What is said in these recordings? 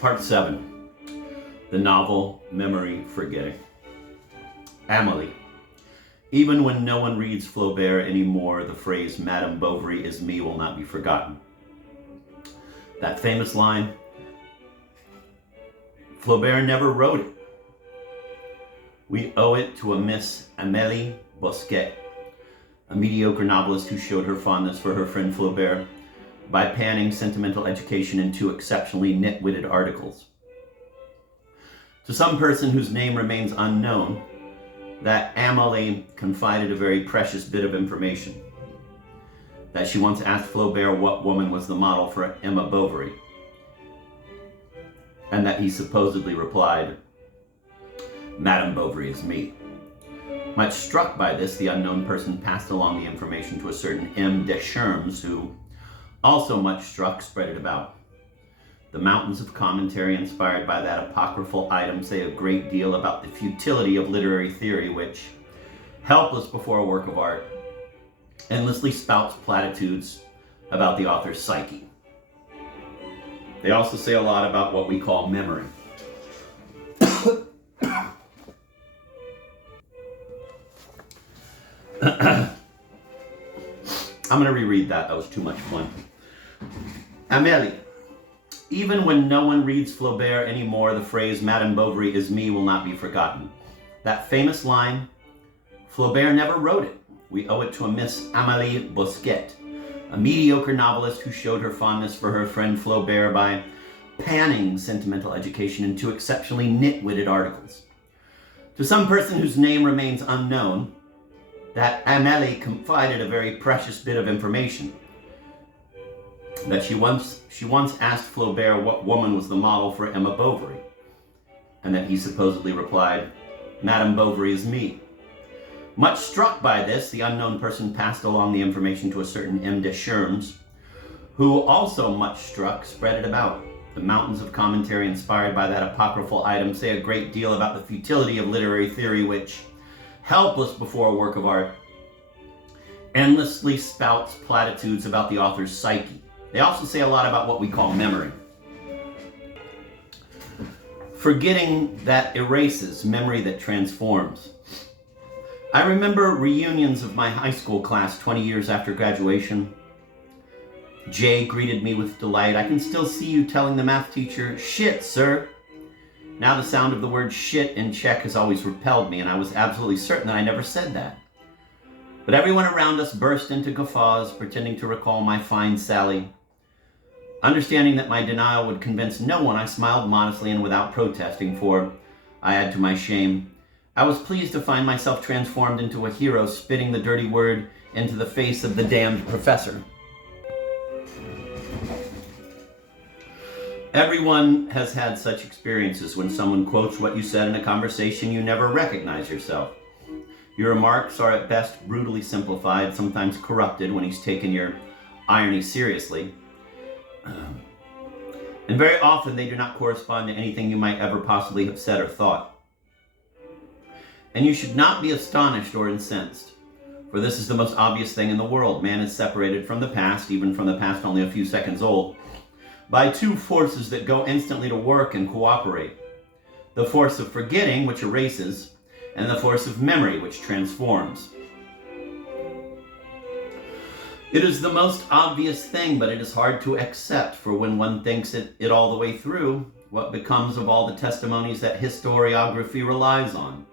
Part 7. The novel Memory Forgetting. Amélie. Even when no one reads Flaubert anymore, the phrase Madame Bovary is me will not be forgotten. That famous line, Flaubert never wrote it. We owe it to a Miss Amélie Bosquet, a mediocre novelist who showed her fondness for her friend Flaubert by panning sentimental education into exceptionally nit-witted articles. To some person whose name remains unknown, that Amélie confided a very precious bit of information. That she once asked Flaubert what woman was the model for Emma Bovary, and that he supposedly replied, Madame Bovary is me. Much struck by this, the unknown person passed along the information to a certain M. Deschamps, who, also much struck, spread it about. The mountains of commentary inspired by that apocryphal item say a great deal about the futility of literary theory, which, helpless before a work of art, endlessly spouts platitudes about the author's psyche. They also say a lot about what we call memory. I'm going to reread that. That was too much fun. Amélie. Even when no one reads Flaubert anymore, the phrase Madame Bovary is me will not be forgotten. That famous line, Flaubert never wrote it. We owe it to a Miss Amélie Bosquet, a mediocre novelist who showed her fondness for her friend Flaubert by panning sentimental education into exceptionally nit-witted articles. To some person whose name remains unknown, that Amélie confided a very precious bit of information. That she once asked Flaubert what woman was the model for Emma Bovary, and that he supposedly replied, Madame Bovary is me. Much struck by this, the unknown person passed along the information to a certain M. Deschamps, who, also much struck, spread it about. The mountains of commentary inspired by that apocryphal item say a great deal about the futility of literary theory, which, helpless before a work of art, endlessly spouts platitudes about the author's psyche. They also say a lot about what we call memory. Forgetting that erases, memory that transforms. I remember reunions of my high school class 20 years after graduation. Jay greeted me with delight. I can still see you telling the math teacher, shit, sir. Now the sound of the word shit in Czech has always repelled me, and I was absolutely certain that I never said that. But everyone around us burst into guffaws, pretending to recall my fine Sally. Understanding that my denial would convince no one, I smiled modestly and without protesting, for, I add to my shame, I was pleased to find myself transformed into a hero spitting the dirty word into the face of the damned professor. Everyone has had such experiences when someone quotes what you said in a conversation you never recognize yourself. Your remarks are at best brutally simplified, sometimes corrupted when he's taken your irony seriously. And very often they do not correspond to anything you might ever possibly have said or thought. And you should not be astonished or incensed, for this is the most obvious thing in the world. Man is separated from the past, even from the past only a few seconds old, by two forces that go instantly to work and cooperate. The force of forgetting, which erases, and the force of memory, which transforms. It is the most obvious thing, but it is hard to accept, for when one thinks it all the way through, what becomes of all the testimonies that historiography relies on?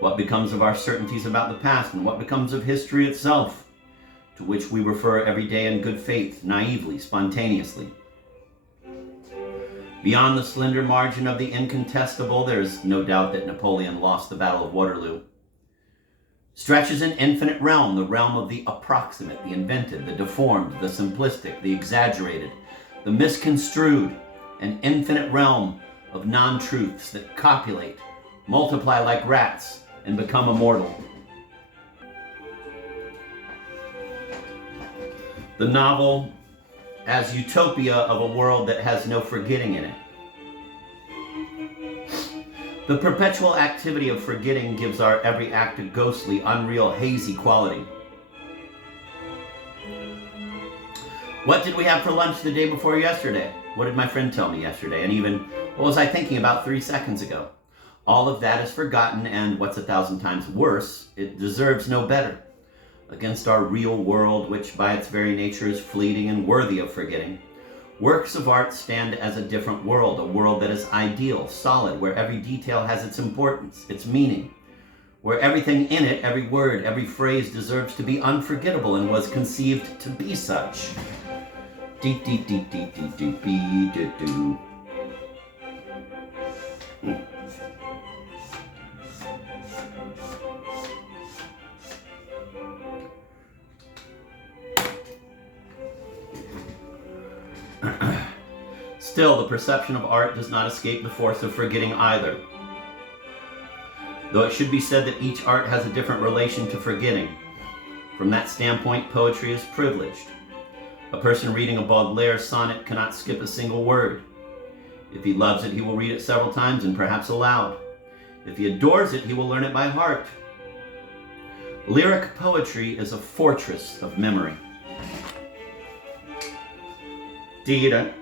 What becomes of our certainties about the past, and what becomes of history itself, to which we refer every day in good faith, naively, spontaneously? Beyond the slender margin of the incontestable, there is no doubt that Napoleon lost the Battle of Waterloo. Stretches an infinite realm, the realm of the approximate, the invented, the deformed, the simplistic, the exaggerated, the misconstrued, an infinite realm of non-truths that copulate, multiply like rats, and become immortal. The novel as utopia of a world that has no forgetting in it. The perpetual activity of forgetting gives our every act a ghostly, unreal, hazy quality. What did we have for lunch the day before yesterday? What did my friend tell me yesterday? And even, what was I thinking about 3 seconds ago? All of that is forgotten, and what's 1,000 times worse, it deserves no better. Against our real world, which by its very nature is fleeting and worthy of forgetting, works of art stand as a different world, a world that is ideal, solid, where every detail has its importance, its meaning, where everything in it, every word, every phrase deserves to be unforgettable and was conceived to be such. Deep, deep, deep, deep, deep, deep, deep, deep, deep. Still, the perception of art does not escape the force of forgetting either. Though it should be said that each art has a different relation to forgetting. From that standpoint, poetry is privileged. A person reading a Baudelaire sonnet cannot skip a single word. If he loves it, he will read it several times and perhaps aloud. If he adores it, he will learn it by heart. Lyric poetry is a fortress of memory. Dita.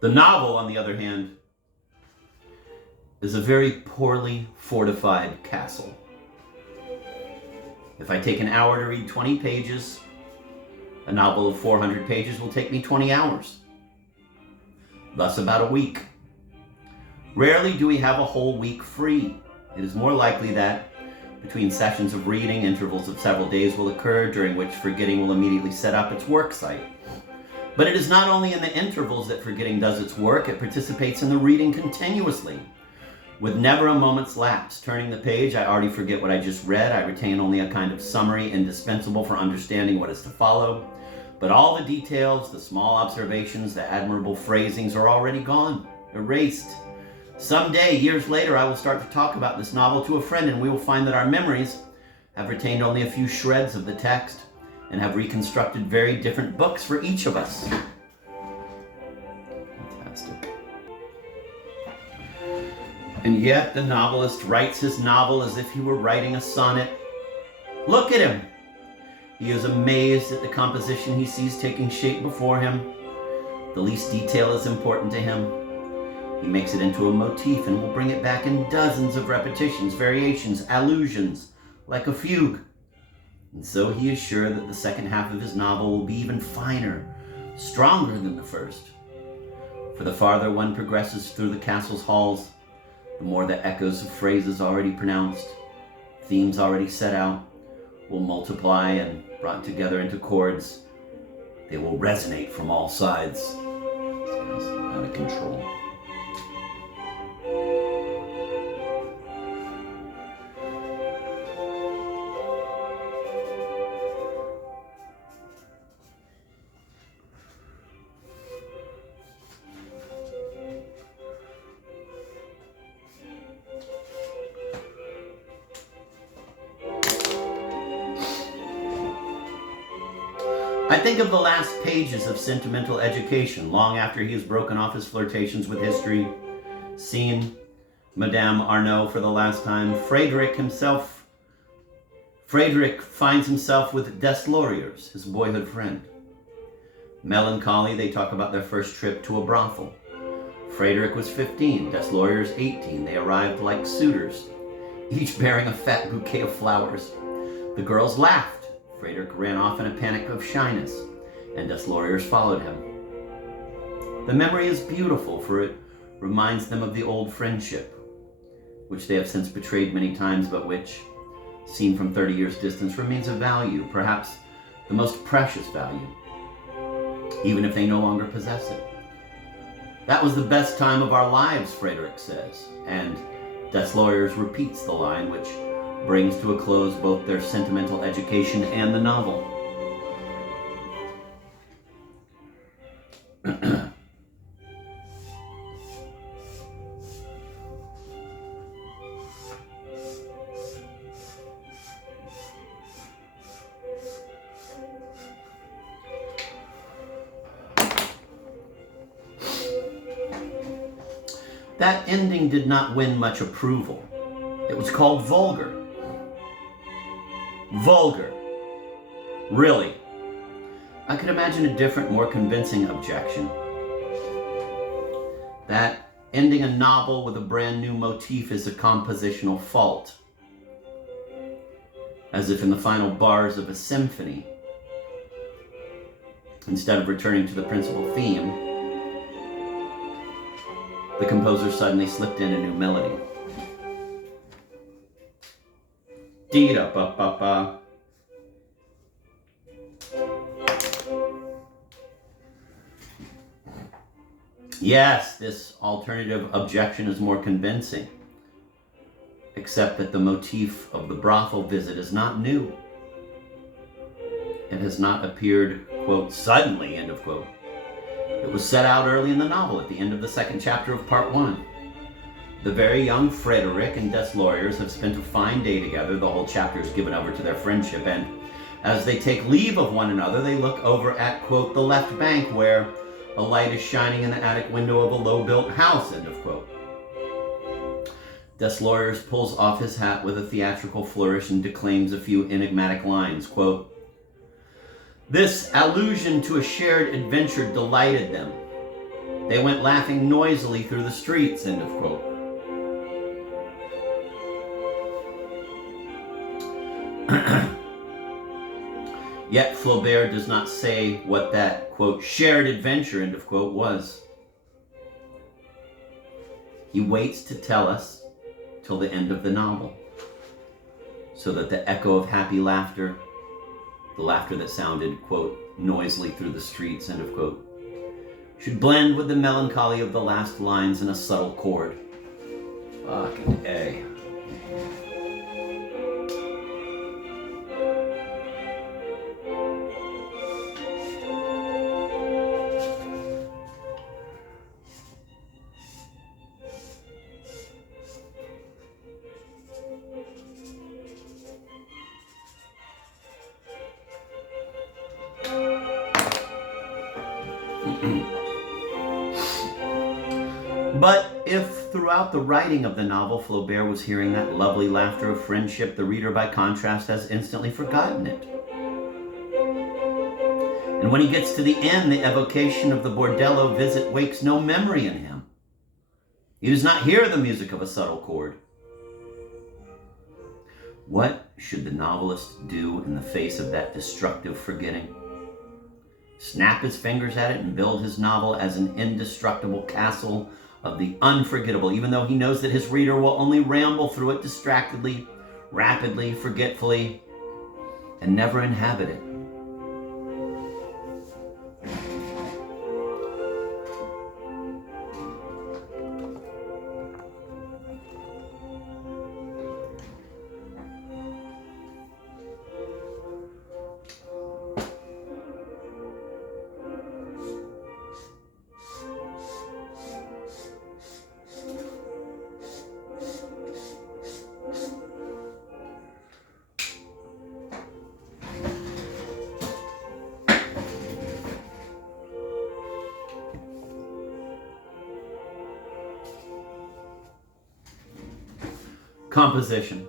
The novel, on the other hand, is a very poorly fortified castle. If I take an hour to read 20 pages, a novel of 400 pages will take me 20 hours. Thus about a week. Rarely do we have a whole week free. It is more likely that between sessions of reading, intervals of several days will occur during which forgetting will immediately set up its work site. But it is not only in the intervals that forgetting does its work, it participates in the reading continuously. With never a moment's lapse. Turning the page, I already forget what I just read. I retain only a kind of summary indispensable for understanding what is to follow. But all the details, the small observations, the admirable phrasings are already gone, erased. Someday, years later, I will start to talk about this novel to a friend, and we will find that our memories have retained only a few shreds of the text and have reconstructed very different books for each of us. Fantastic. And yet the novelist writes his novel as if he were writing a sonnet. Look at him! He is amazed at the composition he sees taking shape before him. The least detail is important to him. He makes it into a motif and will bring it back in dozens of repetitions, variations, allusions, like a fugue. And so he is sure that the second half of his novel will be even finer, stronger than the first. For the farther one progresses through the castle's halls, the more the echoes of phrases already pronounced, themes already set out, will multiply and brought together into chords. They will resonate from all sides. It's out of control. I think of the last pages of Sentimental Education, long after he has broken off his flirtations with history, seen Madame Arnaud for the last time. Frederick finds himself with Deslauriers, his boyhood friend. Melancholy, they talk about their first trip to a brothel. Frederick was 15, Deslauriers 18. They arrived like suitors, each bearing a fat bouquet of flowers. The girls laughed. Frederick ran off in a panic of shyness, and Deslauriers followed him. The memory is beautiful, for it reminds them of the old friendship, which they have since betrayed many times, but which, seen from 30 years' distance, remains of value, perhaps the most precious value, even if they no longer possess it. That was the best time of our lives, Frederick says, and Deslauriers repeats the line, which brings to a close both their sentimental education and the novel. that ending did not win much approval. It was called vulgar. Vulgar. Really? I could imagine a different, more convincing objection. That ending a novel with a brand new motif is a compositional fault. As if in the final bars of a symphony, instead of returning to the principal theme, the composer suddenly slipped in a new melody. Dee-da-ba-ba-ba. Yes, this alternative objection is more convincing, except that the motif of the brothel visit is not new. It has not appeared, quote, suddenly, end of quote. It was set out early in the novel at the end of the second chapter of part 1. The very young Frederick and Des Lauriers have spent a fine day together. The whole chapter is given over to their friendship, and as they take leave of one another, they look over at, quote, the left bank where a light is shining in the attic window of a low-built house, end of quote. Des Lauriers pulls off his hat with a theatrical flourish and declaims a few enigmatic lines, quote, "This allusion to a shared adventure delighted them. They went laughing noisily through the streets," end of quote. Yet Flaubert does not say what that, quote, shared adventure, end of quote, was. He waits to tell us till the end of the novel, so that the echo of happy laughter, the laughter that sounded, quote, noisily through the streets, end of quote, should blend with the melancholy of the last lines in a subtle chord. Fucking A. But if throughout the writing of the novel Flaubert was hearing that lovely laughter of friendship, the reader by contrast has instantly forgotten it. And when he gets to the end, the evocation of the bordello visit wakes no memory in him. He does not hear the music of a subtle chord. What should the novelist do in the face of that destructive forgetting? Snap his fingers at it and build his novel as an indestructible castle of the unforgettable, even though he knows that his reader will only ramble through it distractedly, rapidly, forgetfully, and never inhabit it. Composition.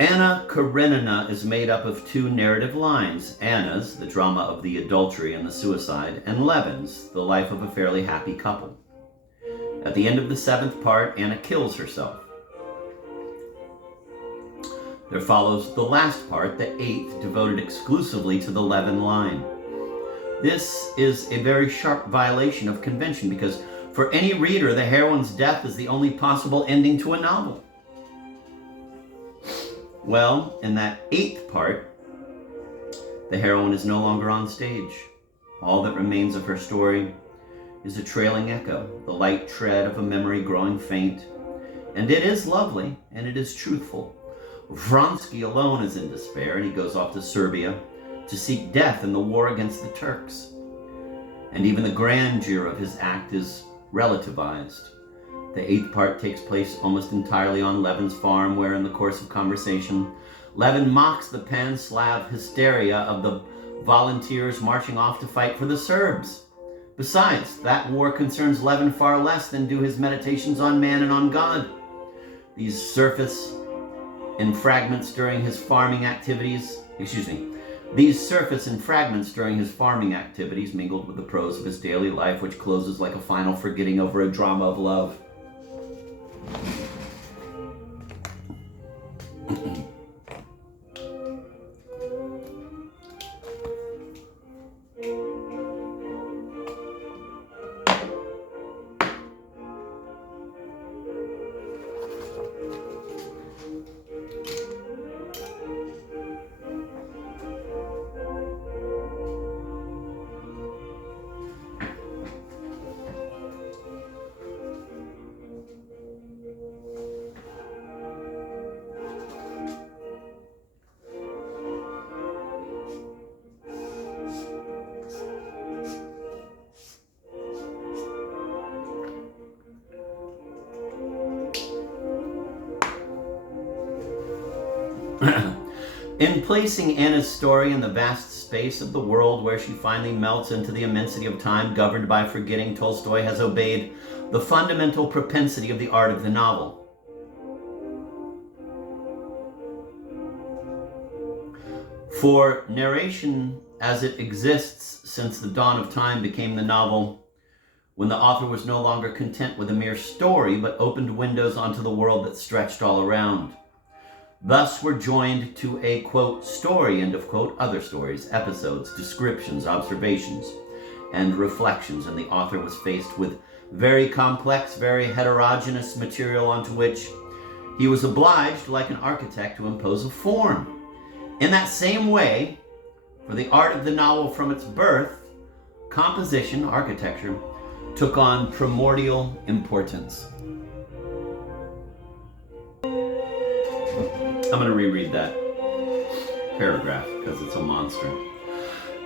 Anna Karenina is made up of two narrative lines, Anna's, the drama of the adultery and the suicide, and Levin's, the life of a fairly happy couple. At the end of the 7th part, Anna kills herself. There follows the last part, the 8th, devoted exclusively to the Levin line. This is a very sharp violation of convention because for any reader, the heroine's death is the only possible ending to a novel. Well, in that 8th part, the heroine is no longer on stage. All that remains of her story is a trailing echo, the light tread of a memory growing faint. And it is lovely, and it is truthful. Vronsky alone is in despair, and he goes off to Serbia to seek death in the war against the Turks. And even the grandeur of his act is relativized. The 8th part takes place almost entirely on Levin's farm, where in the course of conversation, Levin mocks the pan-Slav hysteria of the volunteers marching off to fight for the Serbs. Besides, that war concerns Levin far less than do his meditations on man and on God. These surface and fragments during his farming activities, mingled with the prose of his daily life, which closes like a final forgetting over a drama of love. In placing Anna's story in the vast space of the world where she finally melts into the immensity of time governed by forgetting, Tolstoy has obeyed the fundamental propensity of the art of the novel. For narration as it exists since the dawn of time became the novel, when the author was no longer content with a mere story, but opened windows onto the world that stretched all around. Thus were joined to a, quote, story, end of quote, other stories, episodes, descriptions, observations, and reflections, and the author was faced with very complex, very heterogeneous material onto which he was obliged, like an architect, to impose a form. In that same way, for the art of the novel from its birth, composition, architecture, took on primordial importance. I'm going to reread that paragraph because it's a monster.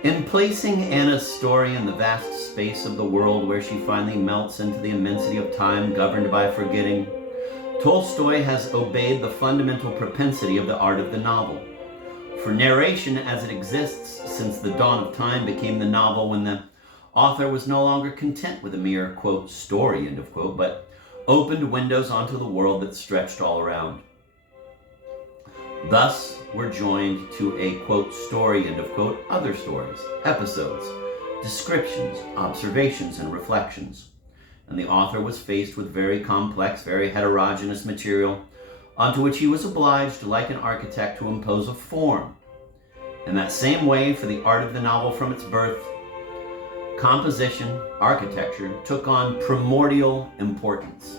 In placing Anna's story in the vast space of the world where she finally melts into the immensity of time governed by forgetting, Tolstoy has obeyed the fundamental propensity of the art of the novel. For narration as it exists since the dawn of time became the novel when the author was no longer content with a mere, quote, story, end of quote, but opened windows onto the world that stretched all around. Thus, we're joined to a, quote, story, end of quote, other stories, episodes, descriptions, observations, and reflections. And the author was faced with very complex, very heterogeneous material onto which he was obliged, like an architect, to impose a form. In that same way, for the art of the novel from its birth, composition, architecture, took on primordial importance.